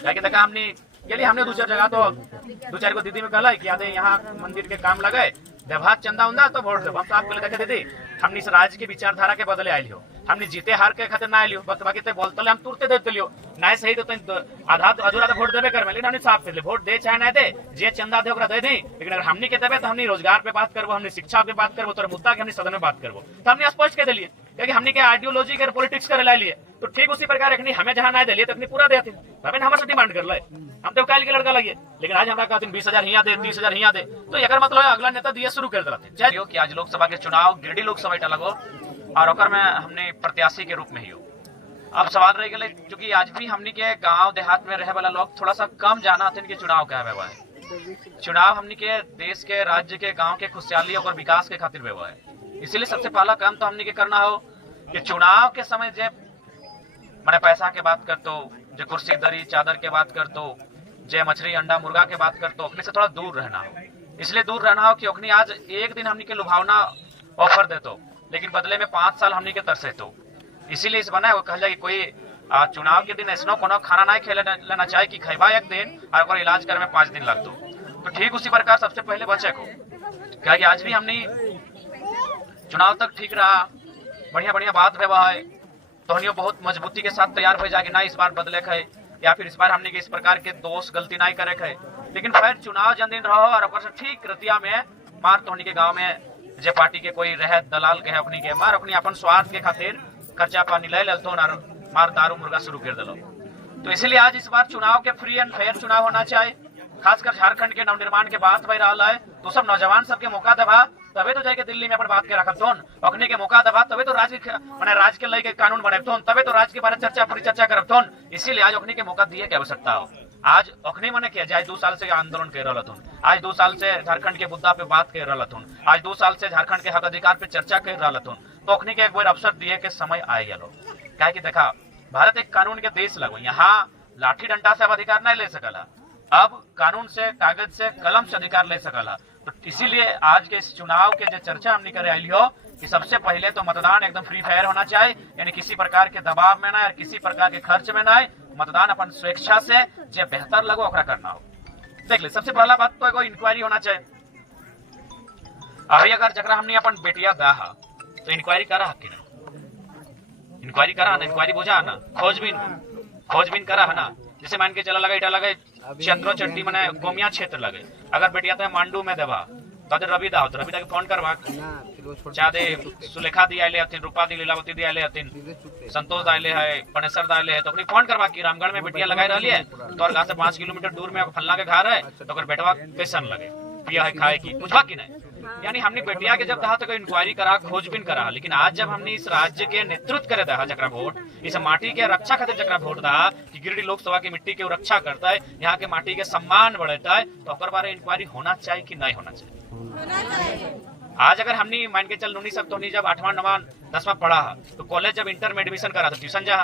क्या देखा हमने दो चार जगह तो दो चार को दीदी में कहला कि आदे यहाँ मंदिर के काम लगे देवहात चंदा उंदा तो वोट दो। हम तो आपको देखे दीदी हमने इस राज्य के विचारधारा के बदले आयल हो, हमने जीते हार के खातिर ना आयल बस बाकी बोलते हम तुरते देते लियो ना सही तो आधा अधूरा तो वोट देवे कर लेकिन हमने साफ कर वोट दे चाहे ना दे जे चंदा दे दे दी। लेकिन अगर हमने के देवे तो हमने रोजगार पे बात करबो, हमने शिक्षा पे बात करबो, तो मुद्दा के हमने सदन में बात करबो तो हमने स्पष्ट कह दिलिए क्योंकि हमने के आइडियोलॉजी के पॉलिटिक्स करे ला लिए तो ठीक उसी प्रकार अखनी हमें जहां ना दिलिए तो अखनी पूरा देते तबे हमारे से डिमांड कर ले। हम तो काल के लड़का लगे लेकिन आज हमारा कहते 20,000 हिया दे 30,000 हिया दे तो एकर मतलब है अगला नेता दिए शुरू कर देते चाहे कि आज लोकसभा के चुनाव गिरिडीह लोकसभा इटा लगो और ओकर में हमने प्रत्याशी के रूप में ही हो। अब सवाल रह गए क्योंकि आज भी हमने के गांव देहात में रहे वाला लोग थोड़ा सा कम जाना थे कि चुनाव क्या व्यवहार है। चुनाव हमने के देश के राज्य के गांव के खुशहाली और विकास के खातिर व्यवहार है। इसीलिए सबसे पहला काम तो हमने के करना हो कि चुनाव के समय जे मैंने पैसा के बात कर तो जे कुर्सी दरी चादर के बात कर तो जे मछली अंडा मुर्गा के बात कर तो अपने से थोड़ा दूर रहना हो। इसलिए दूर रहना हो कि अपनी आज एक दिन हमने के लुभावना ऑफर दे तो लेकिन बदले में 5 साल हमने के तरसे तो इसीलिए इस बना कहा जाए कि कोई चुनाव के दिन ऐसा कोनो खाना नहीं खेले लेना चाहिए कि खैबा एक दिन और इलाज करे में 5 दिन लग दो। तो ठीक उसी प्रकार सबसे पहले बचे को क्या कि आज भी हमने चुनाव तक ठीक रहा बढ़िया बढ़िया बात व्यवहार है तो हम बहुत मजबूती के साथ तैयार हो जाएगी ना इस बार बदले है या फिर इस बार हमने इस प्रकार के दोष गलती नहीं करे है। लेकिन फिर चुनाव जन दिन रहो और ठीक रतिया में मार तो के गाँव में जे पार्टी के कोई रहे दलाल के अपनी के मार अपनी अपन स्वार्थ के खातिर खर्चा पानी ले लेतो और मार दारू मुर्गा शुरू कर दिलो। तो इसलिए आज इस बार चुनाव के फ्री एंड फेयर चुनाव होना चाहिए। खासकर झारखंड के नवनिर्माण के बात भाई रहा है तो सब नौजवान सबके मौका दबा तबे तो जाके दिल्ली में अपन बात के रखत थोन अखने के मौका दबा तबे तो राज्य के लेके कानून बने थोन तबे तो राज्य के बारे चर्चा पूरी चर्चा करत थोन। इसीलिए आज अखने के मौका दिए की आवश्यकता हो। आज अखनी मने किया जाए 2 साल से आंदोलन कर रहा थून, आज 2 साल से झारखंड के मुद्दा पे बात कर रहा थून, आज 2 साल से झारखंड के हक अधिकार पे चर्चा कर रहा थून तो अखनी के एक बार अवसर दिए के समय आए गलो। क्या कि देखा भारत एक कानून के देश लगो, यहाँ लाठी डंडा से अब अधिकार नहीं ले सकला, अब कानून से कागज से कलम से अधिकार ले सकला। तो इसीलिए आज के इस चुनाव के जो चर्चा हमने करे आई हो कि सबसे पहले तो मतदान एकदम फ्री फायर होना चाहिए, यानी किसी प्रकार के दबाव में ना और किसी प्रकार के खर्च में ना, मतदान अपन स्वेच्छा से जो बेहतर लगो ओकरा करना हो। देख ले सबसे पहला बात तो एगो इंक्वायरी होना चाहिए। अभी अगर जरा हमने अपन बेटिया दाह तो इंक्वायरी करा कि ना, इंक्वायरी करा ना, इंक्वायरी बुझा ना, खोजबीन करा है ना। जैसे मान के चला लगे इटा लगे चंद्रो चट्टी मने गोमिया क्षेत्र लगे अगर बेटिया तो मांडू में देवा तो रवि दा तो रवि दा के फोन करवा चादे सुलेखा दी आइले हथिन, रूपा दी लीलावती दी आइले हथिन, संतोष दाइले है, पनेसर दाइले है तो अपनी फोन करवा कि रामगढ़ में बेटिया लगाई रही है तो और गांव से 5 किलोमीटर दूर में फल्ला के घर है तो अगर बेटवा कैसन लगे पिया है खाए की बुझवा की नहीं। यानी हमने बेटिया के जब कहा तो इंक्वायरी करा खोजबीन करा, लेकिन आज जब हमने इस राज्य के नेतृत्व करे दहा जकरा वोट इस माटी के रक्षा खातिर जकरा वोट दहा कि गिरिडीह लोकसभा की मिट्टी के रक्षा करता है, यहाँ के माटी के सम्मान बढ़ता है तो ओकर बारे इंक्वायरी होना चाहिए कि नहीं होना चाहिए। आज अगर हमने मान के चल नूनी सब तो जब 8वां 9वां 10वां पढ़ा तो कॉलेज जब इंटर में एडमिशन करा तो ट्यूशन जा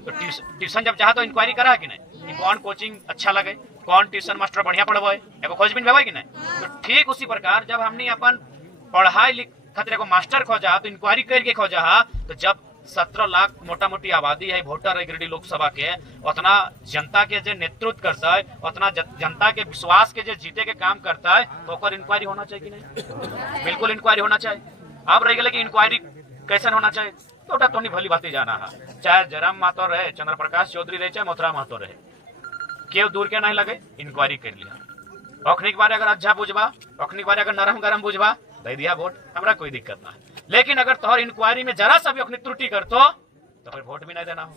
तो ट्यूशन जब चाह तो इंक्वायरी करा कि नहीं कि कौन कोचिंग अच्छा लगे, कौन ट्यूशन मास्टर बढ़िया पढ़बो है, एगो खोजबीन भेबो कि नहीं। तो ठीक उसी प्रकार जब हमने अपन पढ़ाई खातिर एगो मास्टर खोजा तो इंक्वायरी करके खोजा तो जब 17 लाख मोटा मोटी आबादी है वोटर है गिरिडीह लोकसभा के उतना जनता के जो नेतृत्व करता है उतना जनता के विश्वास के जो जीते के काम करता है तो ओकर इंक्वायरी होना चाहिए कि नहीं, बिल्कुल इंक्वायरी होना चाहिए। अब रह गए कि इंक्वायरी कैसे होना चाहिए तो टोनी भली बातें जाना है, चाहे जयराम महतो रहे, चंद्र प्रकाश चौधरी रहे, चाहे मोथरा महतो रहे, केव दूर के नहीं लगे इंक्वायरी कर लिया। अखनी के बारे अगर अच्छा बुझबा, अखनी के बारे अगर नरम गरम बुझबा दे दिया वोट, हमरा कोई दिक्कत ना है। लेकिन अगर तोहर इंक्वायरी में जरा सा भी अपनी त्रुटि करतो तो फिर वोट भी नहीं देना हो।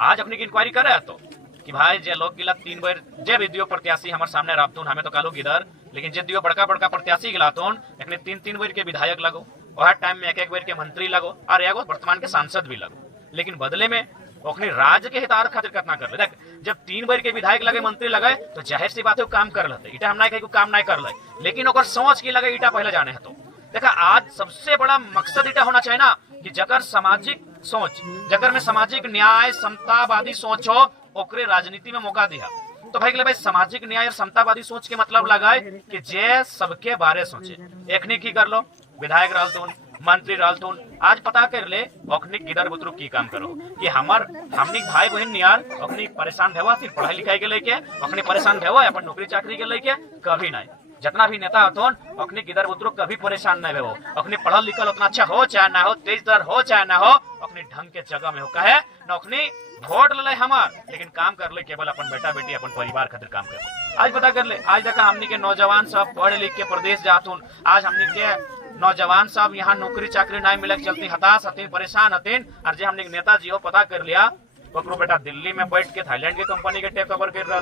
आज अपनी इंक्वायरी करे तो कि भाई जे लोग गिला 3 बार जे भी दियो प्रत्याशी हमारे सामने राबतून हमें तो कालो इधर, लेकिन जे दियो बड़का बड़का प्रत्याशी गिलातून एक 3-3 बार के विधायक लगो और टाइम में 1-1 बार के मंत्री लगो और एगो वर्तमान के सांसद भी लगो, लेकिन बदले में अपने राज्य के हितार्थ खातिर कितना कर ले। जब 3 बार के विधायक लगे मंत्री लगे तो जाहिर सी बात है काम कर लेते, इटा हम नहीं काम नहीं कर ले, लेकिन ओकर सोच की लगे इटा पहले जाने है। तो देखा आज सबसे बड़ा मकसद इटा होना चाहिए ना कि जकर सामाजिक सोच, जकर में सामाजिक न्याय समतावादी सोच हो ओकरे राजनीति में मौका दिया। तो भाई सामाजिक न्याय और समतावादी सोच के मतलब लगाए कि जे सबके बारे सोचे। एखनी की कर लो विधायक रहल तो मंत्री रहलथुन। आज पता कर ले अखनी गिदर बुतरू की काम करो कि हमनी भाई बहन नियार अखनी परेशान भेवा थी पढ़ाई लिखाई के लेके, अखनी परेशान भेवा अपन नौकरी चाकरी के लेके, कभी नहीं। जितना भी नेता होथन अखनी गिदर बुतरू कभी परेशान नहीं भेवो। अखनी पढ़ल लिखल उतना अच्छा हो चाहे ना हो, तेज दर हो चाहे ना हो, अखनी ढंग के जगह में हो। कहे न अखनी वोट ले हमार, लेकिन काम कर ले केवल अपन बेटा बेटी अपन परिवार खातिर काम कर ले। आज पता कर ले, आज देखा हमनी के नौजवान सब पढ़ लिख के प्रदेश जातुन। आज हमनी के नौजवान सब यहाँ नौकरी चाकरी नहीं मिले चलती हताश हतीन, परेशान हतीन। और जे हमने नेताजी हो पता कर लिया ककरो बेटा दिल्ली में बैठ के थाईलैंड के कंपनी के टेक ओवर कर रहा,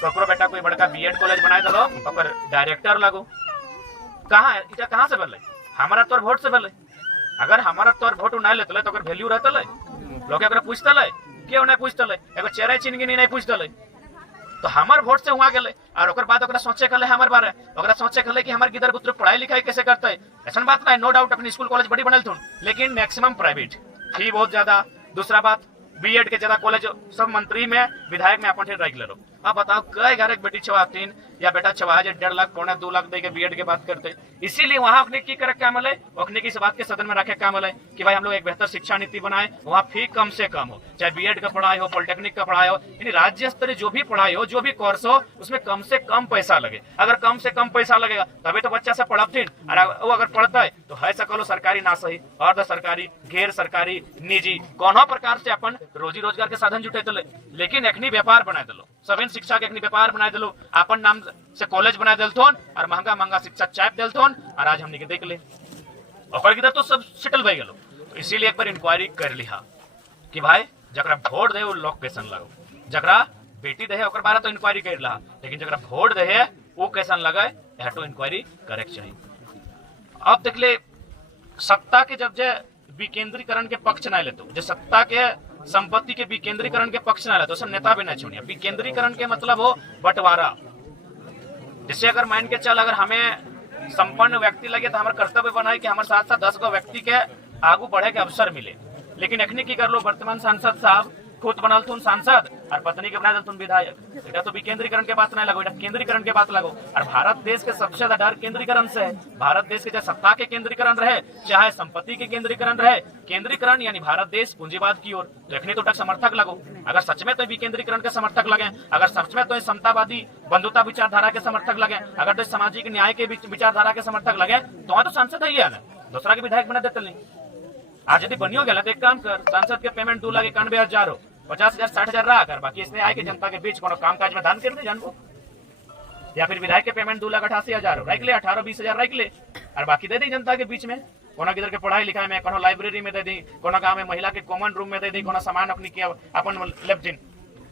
ककरो बेटा कोई बड़का बीएड कॉलेज बनाए दलो ओकर डायरेक्टर लगो। कहाँ है इटा, कहाँ से बल्ले? हमारा तोर वोट से बल्ले। अगर हमारा तोर वोट नहीं लेते तो ओकर वैल्यू रहते लोग एकरा पूछते ले, क्यों नहीं पूछते ले? एगो चेहरा चिन्हगिनी नहीं पूछते ले। तो हमार वोट से वहां गेले और ओकर बाद ओकरा सोचे कले हमार बारे, ओकरा सोचे कले कि हमार गिदर पुत्र पढ़ाई लिखाई कैसे करते है। ऐसा बात नहीं, नो डाउट अपनी स्कूल कॉलेज बड़ी बनल थुन, लेकिन मैक्सिमम प्राइवेट, फी बहुत ज्यादा। दूसरा बात बीएड के ज्यादा कॉलेज सब मंत्री में विधायक में अपन ठेर रख ले लो। अब बताओ कई घर एक बेटी छवातीन या बेटा छवा 1.5 लाख पौने 2 लाख दे के बीएड के बात करते। इसीलिए वहां अपने की करे क्या मिले, अपने की इस बात के सदन में रखे क्या मिले कि भाई हम लोग एक बेहतर शिक्षा नीति बनाए, वहाँ फी कम से कम हो, चाहे बीएड का पढ़ाई हो, पॉलिटेक्निक का पढ़ाई हो, यानी राज्य स्तरीय जो भी पढ़ाई हो, जो भी कोर्स हो, उसमें कम से कम पैसा लगे। अगर कम से कम पैसा लगेगा तभी तो बच्चा से पढ़ातीन। और वो अगर पढ़ता है तो है सकलो सरकारी ना सही, अर्ध सरकारी, गैर सरकारी, निजी, कोनो प्रकार से अपन रोजी रोजगार के साधन जुटे तो लेकिन एखनी व्यापार बनाए दिलो, सभी शिक्षा के एखनी व्यापार बनाए दिलो, अपन नाम से कॉलेज बनाए दिलथोन और महंगा महंगा शिक्षा चाप दिलथोन। और आज हमने के देख ले ओकर की तो सब सेटल भई गेलो। तो इसीलिए एक बार इंक्वायरी कर लिहा कि भाई जकरा वोट दे वो लोग कैसन लगो, जकरा बेटी दे ओकर बारे तो इंक्वायरी कर लिहा, लेकिन जकरा वोट दे वो कैसन लगे यह तो इंक्वायरी करे के चाहिए। अब देख ले सत्ता के जब जे विकेंद्रीकरण के पक्ष ना लेते, जो सत्ता के संपत्ति के विकेंद्रीकरण के पक्ष ना लेते, सब नेता भी नहीं छोड़िए। विकेंद्रीकरण के मतलब हो बंटवारा। जिससे अगर मान के चल अगर हमें संपन्न व्यक्ति लगे तो हमारा कर्तव्य बना है कि हमारे साथ साथ 10 गो व्यक्ति के आगू बढ़े के अवसर मिले। लेकिन एखनी की कर लो वर्तमान सांसद साहब खुद बनल तुन सांसद और पत्नी के बना तुन विधायक। এটা तो विकेंद्रीकरण के बात नहीं लगो, এটা केंद्रीकरण के बात लगो। और भारत देश के सबसे ज्यादा डर केंद्रीकरण से है। भारत देश के चाहे सत्ता के केंद्रीकरण रहे चाहे संपत्ति के केंद्रीकरण रहे, केंद्रीकरण यानी भारत देश पूंजीवाद की ओर देखने तो समर्थक लगो। अगर सच में तो विकेंद्रीकरण के समर्थक लगे, अगर सच में तो समतावादी बंधुता विचारधारा के समर्थक लगे, अगर तो सामाजिक न्याय के विचारधारा के समर्थक लगे तो सांसद है ना, दूसरा के विधायक बना देते नहीं। आज यदि बनियो गया तो एक काम कर, सांसद के पेमेंट 2,91,000 हो, 50,000 60,000 रहा कर, बाकी इसमें आए कि जनता के बीच कोनो काम काज में दान कर दे जान को। या फिर विधायक के पेमेंट 2,88,000 रख ले, 18-20,000 रख ले और बाकी दे दी जनता के बीच में। कोनो किधर के पढ़ाई लिखाई में, कोनो लाइब्रेरी में दे दी, कोनो गाँव में महिला के कॉमन रूम में दे दी, कोनो सामान अपनी के अपन लेफ्टिन।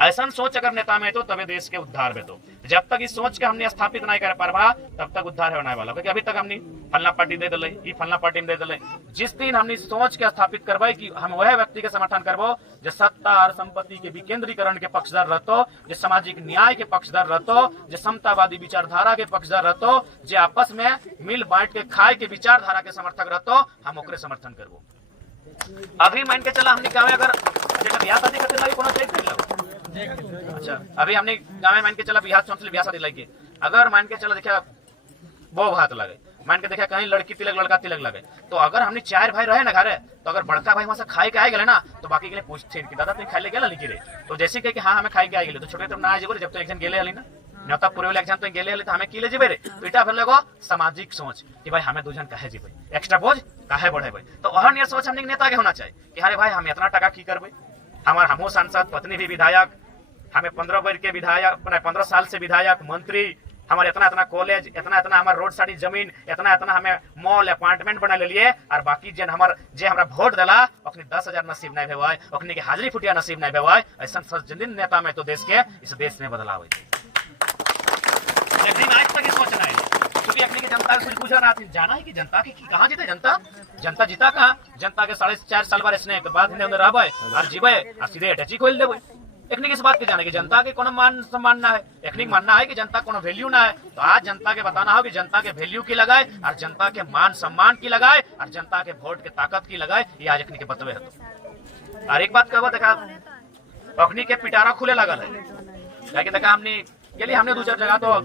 ऐसा सोच अगर नेता में तो तबे देश के उद्धार में। तो जब तक इस सोच के हमने स्थापित नहीं कर पारबा तब तक उद्धार होने वाला, क्योंकि अभी तक हमने फलना पार्टी दे दिले, ये फलना पार्टी में दे दिले। जिस दिन हमने सोच के स्थापित करवाई कि हम वह व्यक्ति के समर्थन करबो जो सत्ता और संपत्ति के विकेंद्रीकरण के पक्षधर रहतो, जो सामाजिक न्याय के पक्षधर रहतो, जो समतावादी विचारधारा के पक्षधर रहतो, जो आपस में मिल बांट के खाए के विचारधारा के समर्थक रहतो, हम ओकरे समर्थन करबो। अभी मान के चला हमने गाँव अगर ब्याह शादी करते लगे कोनो चेक कर लो, अच्छा अभी हमने गाँव में मान के चला बिहार चौंसले ब्याह शादी लगे, अगर मान के चला देखा वो भात लगे, मान के देखा कहीं लड़की तिलक लड़का तिलक लगे, तो अगर हमने 4 भाई रहे ना घरे, तो अगर बड़का भाई वहां से खाई के आए गए ना तो बाकी के लिए पूछते कि दादा तुम खाई ले गेला लिखी रे, तो जैसे कहे कि हाँ हमें खाई के आए गए, तो छोटे तुम ना आ जेबो जब तो एक जन गेले हली ना न्योता पूरे वाले एग्जाम तो गेले हली तो हमें की ले जेबे रे। तो इटा फिर लगो सामाजिक सोच कि भाई हमें 2 जन काहे जेबे, एक्स्ट्रा बोझ काहे बढ़ेबे। तो ओहन ये सोच हमने नेता के होना चाहिए कि अरे भाई हम इतना टका की करबे, हमार हमो सांसद, पत्नी भी विधायक, हमें 15 वर्ष के विधायक, 15 साल से विधायक मंत्री, हमारे इतना इतना कॉलेज, इतना इतना हमारे रोड साइड जमीन, इतना इतना हमें मॉल अपार्टमेंट बना ले लिए, और बाकी जन जे हमारा वोट दिला अपने 10,000 नसीब नहीं भेवाय, अपने के हाजिरी फुटिया नसीब नहीं भेवाय। ऐसा सज्जन नेता में तो देश के इस देश में बदलाव है। लेकिन आज तक सोचना है क्योंकि अपनी की जनता कुछ पूछा ना जाना है कि जनता की कहाँ जीते, जनता जीता कहाँ, जनता के 4.5 साल बाद स्नेह के बाद रहबे और जीवे और सीधे अटैची खोल देवे। एखनी किस बात के जाने की जनता के कोनो मान सम्मान ना है, एखनी मानना है कि जनता कोनो वैल्यू ना है। तो आज जनता के बताना हो कि जनता के वैल्यू की लगाए और जनता के मान सम्मान की लगाए और जनता के वोट के ताकत की लगाए, ये आज एखनी के बतवे है। और एक बात कहबो देखा अखनी के पिटारा खुले लगल है, क्या देखा हमने 2-4 जगह तो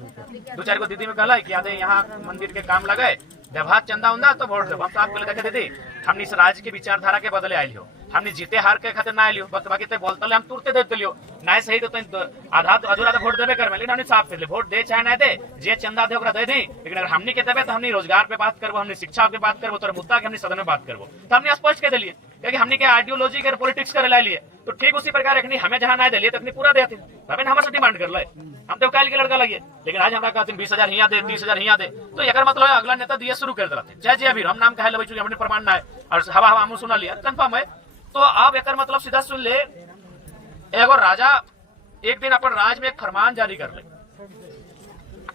2-4 को दीदी में कहला कि आधे यहाँ मंदिर के काम लगे देभात चंदा उंदा तो वोट देव हम आपको लेके दीदी हमने इस राज्य के विचारधारा के बदले आयल हो हमने जीते हार के खातिर ना आयल बाकी तो बोलते हम तुरते देते लियो ना सही तो आधा अधूरा वोट देवे कर लेकिन हमने साफ कर वोट दे चाहे ना दे जे चंदा दे दे दी लेकिन अगर हमने के देवे तो हमने रोजगार पे बात करबो हमने शिक्षा पे बात करबो तो मुद्दा के हमने सदन में बात करबो तो हमने स्पष्ट कह दिलिए क्योंकि हमने के आइडियोलॉजी के पॉलिटिक्स करे ला लिए तो ठीक उसी प्रकार रखनी हमें जहां ना दिलिए तो अपनी पूरा देते हमें हमारे डिमांड कर ले हम तो काल के लड़का लगे लेकिन आज हमारा कहते 20,000 हिया दे 30,000 हिया दे तो एकर मतलब है अगला नेता दिए शुरू कर देते जय जय अभी हम नाम कहे लेबै हमने प्रमाण ना है और हवा हवा हम सुना लिया कंफर्म है तो अब एकर मतलब सीधा सुन ले एगो राजा एक दिन अपन राज में एक फरमान जारी कर ले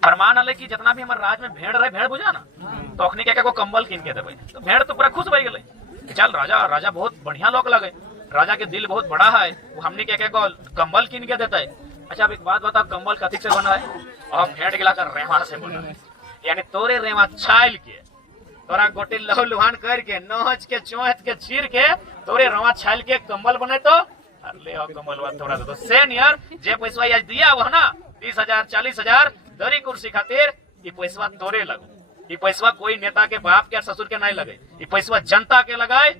फरमान हले कि जितना भी हमारे राज में भेड़ रहे भेड़ बुझा ना तो अखनी के को कंबल किन के देवे तो भेड़ तो पूरा खुश भई गए चल राजा राजा बहुत बढ़िया लोग लगे राजा के दिल बहुत बड़ा है वो हमने के को कंबल किन के देता है अच्छा अब एक बात बता कंबल कथी से बना है और भेड़ गिला कर रेवा से बना है यानी तोरे रेवा छाइल के तोरा गोटी लहू लुहान करके नोच के चोहत के चीर के तोरे रवा छाइल के कंबल बने तो ले आओ कंबल थोड़ा तो सेन यार जे पैसा आज दिया हुआ ना 30,000 40,000 दरी कुर्सी खातिर ये पैसा तोरे लगो ये पैसा कोई नेता के बाप के ससुर के नहीं लगे ये पैसा जनता के लगाए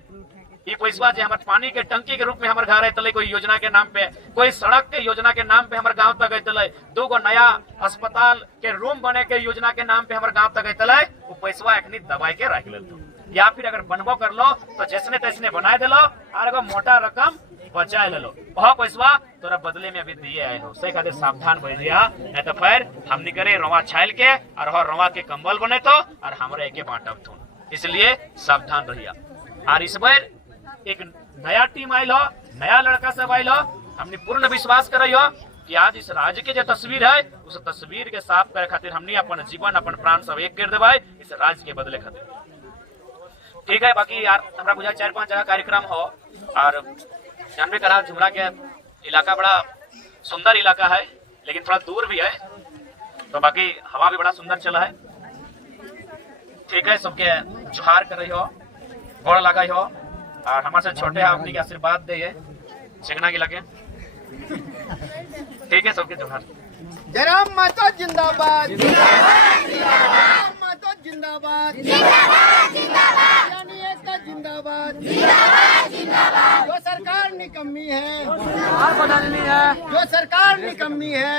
ये पैसा जो हमारे पानी के टंकी के रूप में हमारे घर है तले कोई योजना के नाम पे कोई सड़क के योजना के नाम पे हमारे गांव तक तले 2 गो नया अस्पताल के रूम बने के योजना के नाम पे हमारे गांव तक तले वो पैसा अखनी दबाई के रख ले या फिर अगर बनबो कर लो तो जैसने तैसने बनाए दिलो और एगो मोटा रकम बचाए ले लो वह पैसा तोरा बदले में अभी दिए आए हो सही खातिर सावधान बन दिया नहीं तो फिर हमने करे रवा छाइल के और रवा के कंबल बने तो और हमारे एक बांटब थून इसलिए सावधान रहिया और इस बार एक नया टीम आयल हो नया लड़का सब आयल हो हमने पूर्ण विश्वास करे हो कि आज इस राज्य के जो तस्वीर है उस तस्वीर के साफ करे खातिर हमने अपन जीवन अपन प्राण सब एक कर देवाई इस राज्य के बदले खातिर ठीक है बाकी यार हमरा बुझा 4-5 जगह कार्यक्रम हो और जानबे करा झुमरा के इलाका बड़ा सुंदर इलाका है लेकिन थोड़ा दूर भी है तो बाकी हवा भी बड़ा सुंदर चला है ठीक है सबके जोहार कर रही हो गोड़ लगाई हो और हमारे से छोटे अपनी के आशीर्वाद दे चिकना के लगे ठीक है सबके जोहार जय राम माता जिंदाबाद जिंदाबाद माता जिंदाबाद जिंदाबाद यानी एकता जिंदाबाद जिंदाबाद जो सरकार निकम्मी है जो सरकार निकम्मी है